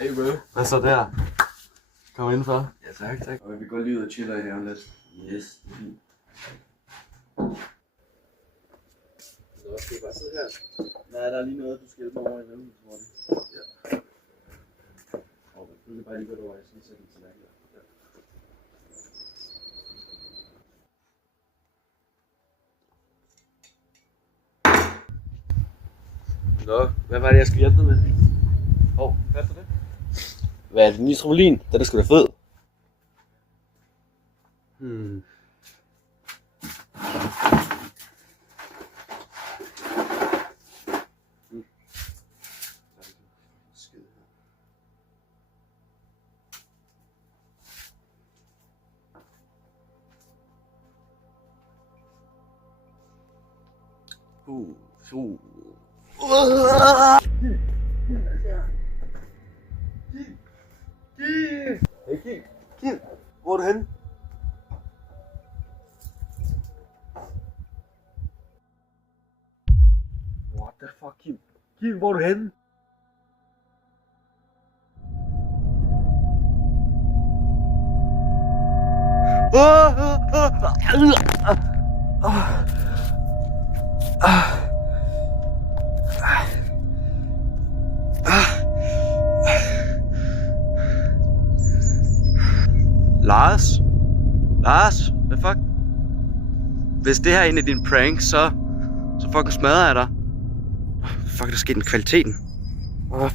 Hey bro. Hvad så der? Kom indenfor. Ja tak. Og vi går lige ud og chiller i haven lidt. Yes, det er fint. Så skal vi bare sidde her. Nej, der er lige noget, du skal hjælpe mig over i vælgen, tror jeg. Ja. Og du kan bare lige gå over, jeg skal lige sætte den til mærke. Nå, hvad var det, jeg skulle hjælpe dig med? Hvad er det? Hvad er det? Nitrovolin? Den er sgu da fed. Hey Kim, hvor er du henne? What the fuck, Kim, hvor er du henne? Lars, hvad fuck? Hvis det her er en af dine pranks, så fucking smadrer jeg dig. Fuck, der sket med kvaliteten.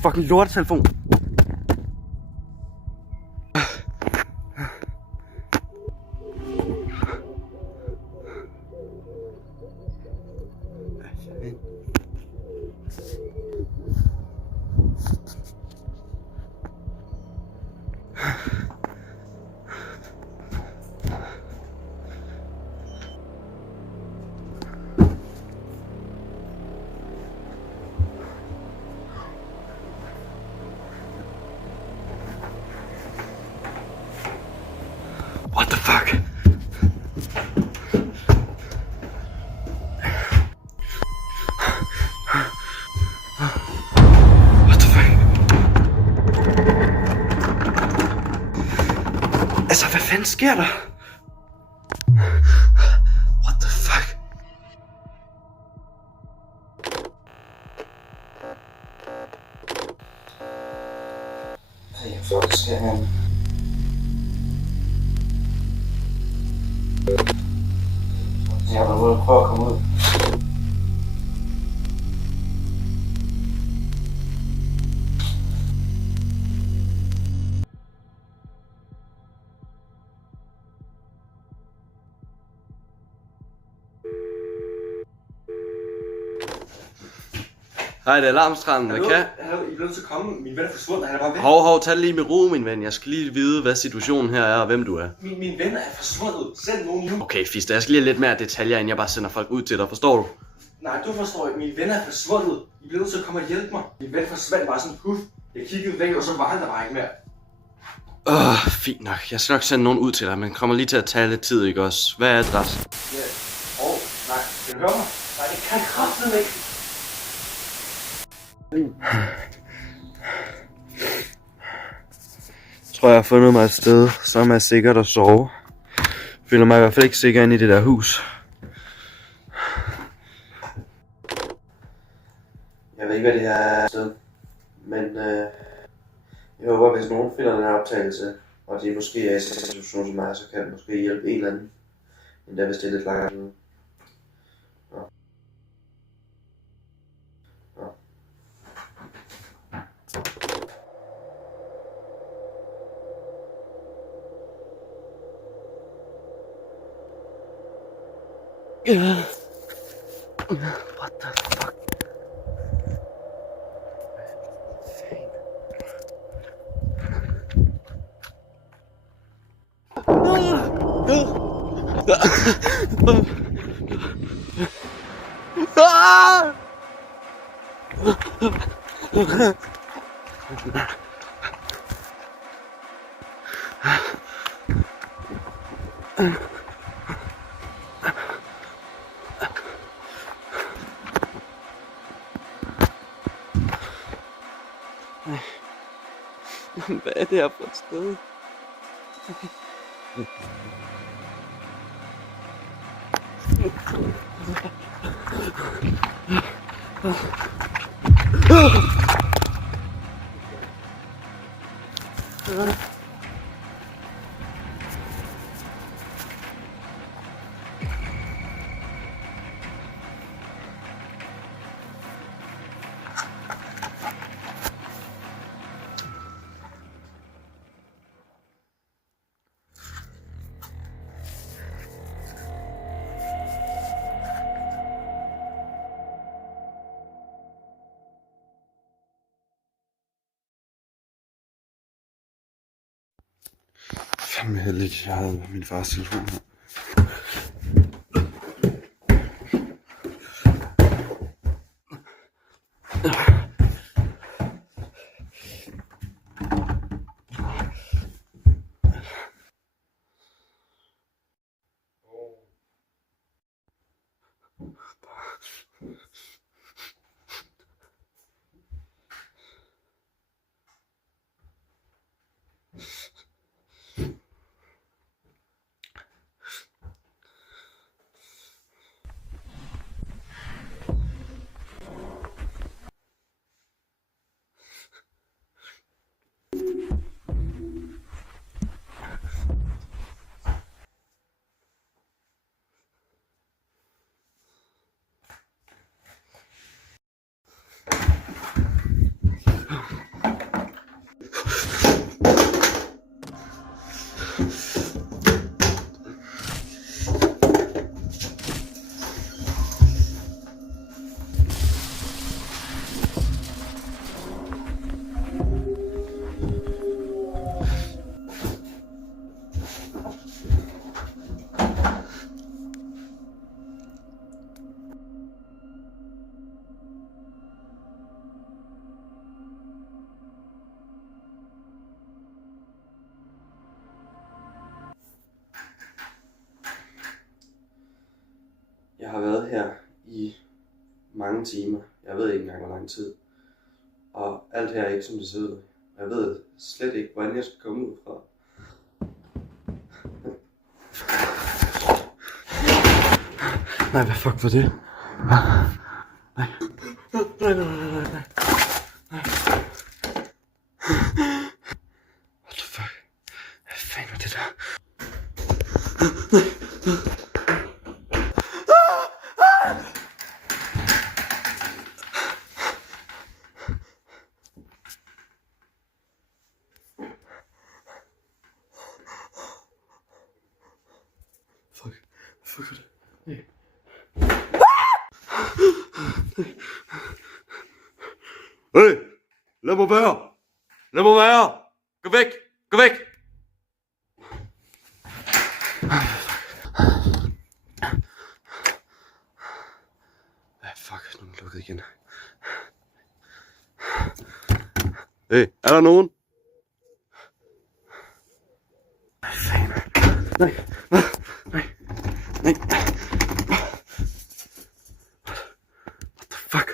Fucking lortetelefon. What the fuck? What the fuck? Altså, hvad fanden sker der? What the fuck? Jeg får det sker her. Jeg var ude og prøve at komme ud. Hej, det er Alarmstranden. Hvad kan? Hallo, I bliver nødt til at komme. Min ven er forsvundet, han er bare væk. Hov, tag det lige med ro, min ven. Jeg skal lige vide, hvad situationen her er, og hvem du er. Min ven er forsvundet. Send nogen nu. Okay, Fister, jeg skal lige have lidt mere detaljer, inden jeg bare sender folk ud til dig. Forstår du? Nej, du forstår ikke. Min ven er forsvundet. I bliver nødt til at komme og hjælpe mig. Min ven forsvandt bare sådan puff. Jeg kiggede væk, og så var han der bare ikke mere. Fint nok. Jeg skal nok sende nogen ud til dig, men kommer lige til at tage lidt tid, ikke også? Hvad er adressen? Ja. Nej, kan du høre mig? Nej, det kan kraftedeme ikke. Jeg tror, jeg har fundet mig et sted, som er sikkert at sove. Jeg føler mig i hvert fald ikke sikker inde i det der hus. Jeg ved ikke, hvad det her er sted, men jeg håber, hvis nogen finder den her optagelse, og de måske er i samme situation som mig, så kan det måske hjælpe en eller anden, endda hvis det er lidt langt ude. What the fuck? Hvad er det her for et sted? Fandme heldigt, jeg havde min fars telefon her. Jeg har været her i mange timer. Jeg ved ikke engang hvor lang tid. Og alt her er ikke som det ser ud. Jeg ved slet ikke hvordan jeg skal komme ud fra. Nej, hvad fuck var det? Nej. Nej. What the fuck? Hvad fanden var det der? Fuck var det? Hey! Lad mig være! Lad mig være! Gå væk! Gå væk! Fuck, nu er den lukket igen. Hey, er der nogen? Nej, fanden. Nej. Nej. Nej. What the fuck?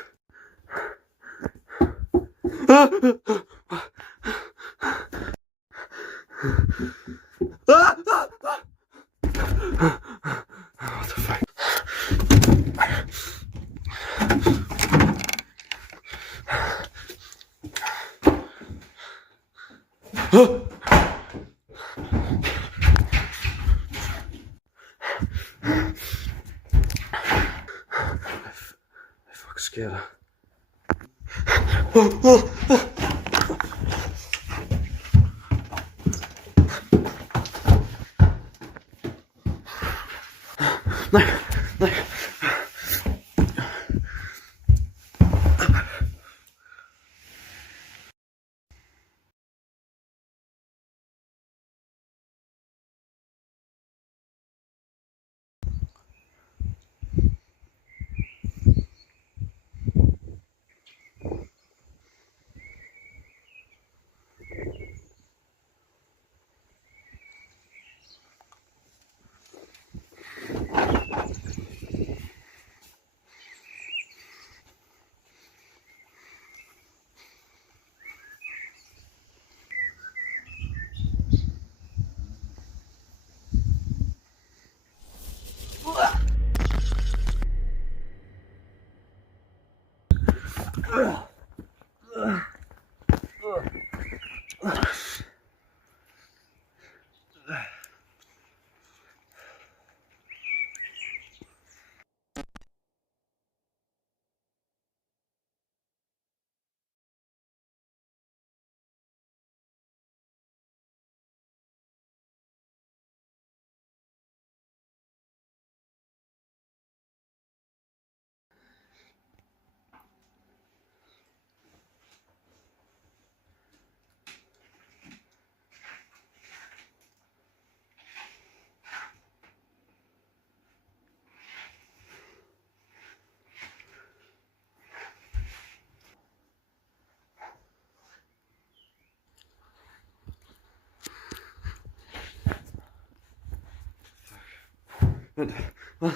What the fuck? Hvad fuck sker der? Nej, nej. Vent. Hvad?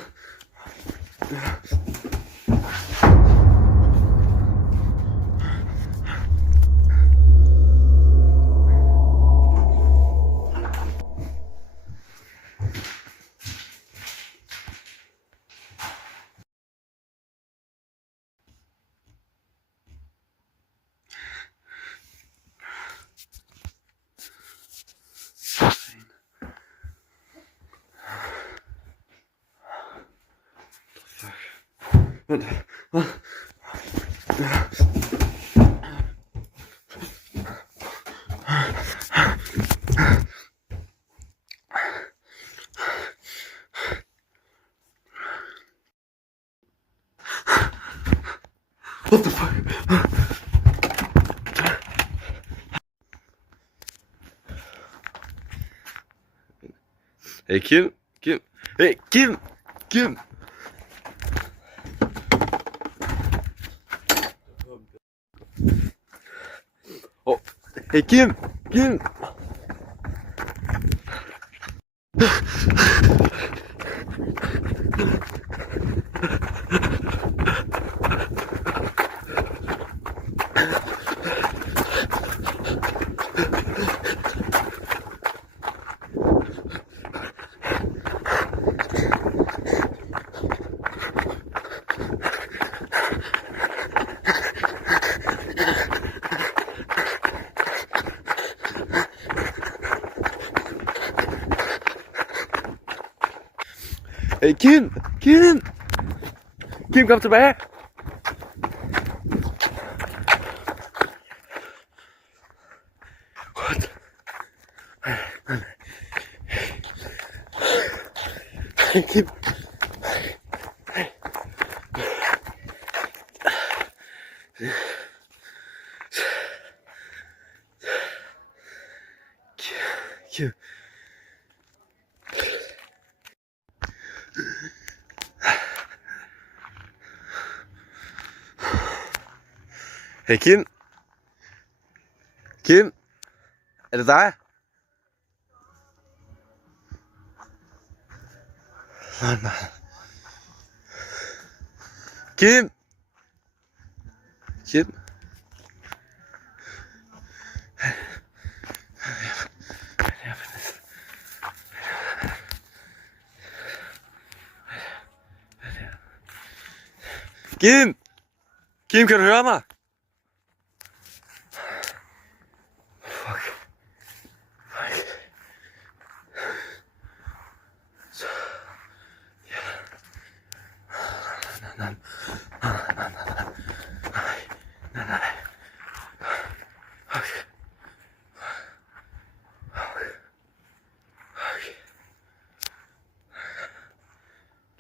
Vent. Hvad? What the fuck? Hey Kim, Kim, hey Kim, Kim. Oh, hey Kim, Kim. Hey Kim, Kim. Kim, kom tilbage. What? Hey Kim. Kim. Hey Kim. Kim. Er det dig? Nej. Kim. Kim. Kim. Kim, kan du høre mig?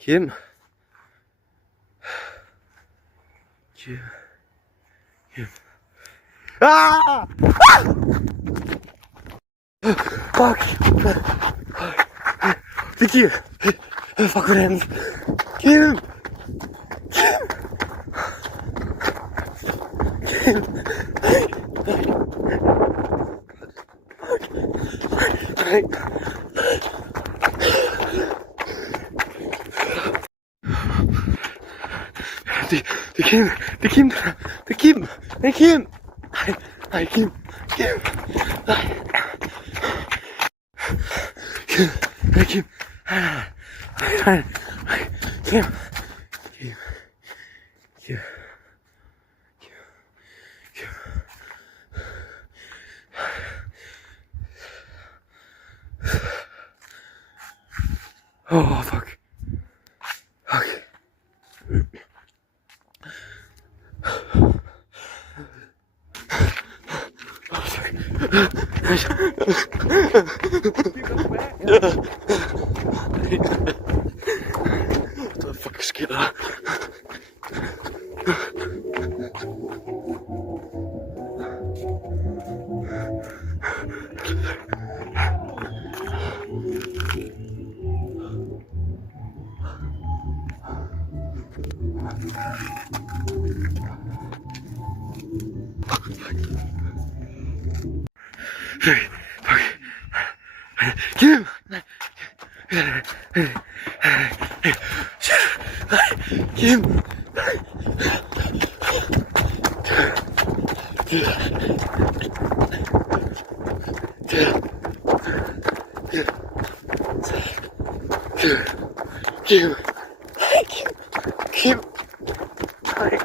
Kim. Kim. Kim. Ah! Fuck. Det Kim. Fuck, hvordan? Kim. Kim. Kim. Det er Kim. Det er Kim. Det er Kim. Det er Kim. Nej, Kim. Kim. Nej. Kim. Det er Kim. Nej. Kim. Kim. Kim. Oh, fuck. Fuck. What the fuck sker der? Fuck. Kim! Kim! Kim! Kim! Nej.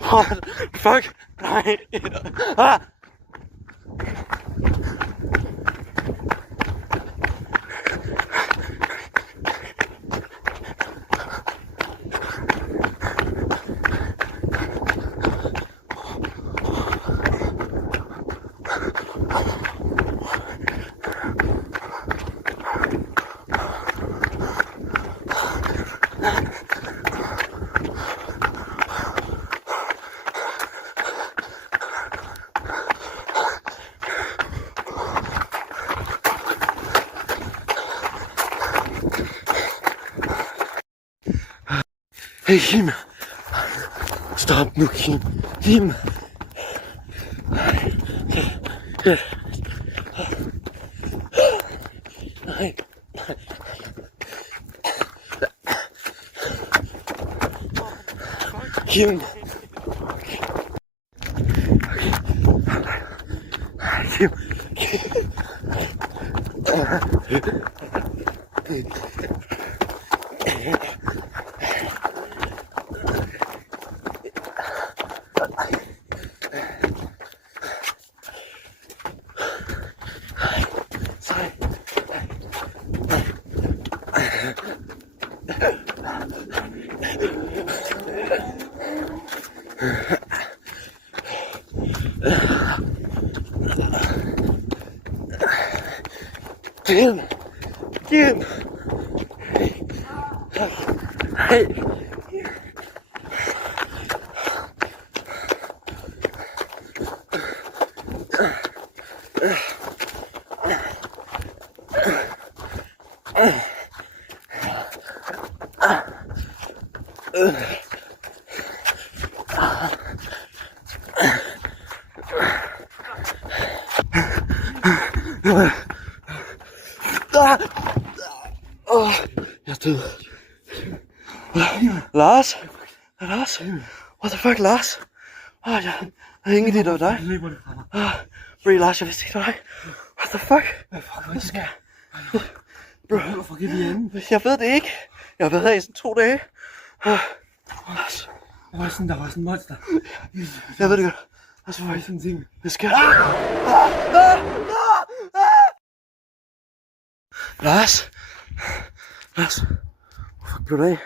What? Fuck! Nej! Ah! Hey Kim! Stop nu, Kim! Kim! Nej! Kim! Kim! Kim! Kim! Hey! Jeg er død. Lars? Lars? What the fuck, Lars? Jeg havde ingen idé, det var dig. Brie, Lars, jeg vidste ikke, det var dig. What the fuck? Hvad sker? Bro, hvorfor kan vi ende? Jeg ved det ikke. Jeg har været her i sådan 2 dage. Lars. Der var sådan en monster. Jeg ved det godt. Lars, hvor er sådan en ting? Hvad sker der? Lars? Lars? Hvor fuck blev du af?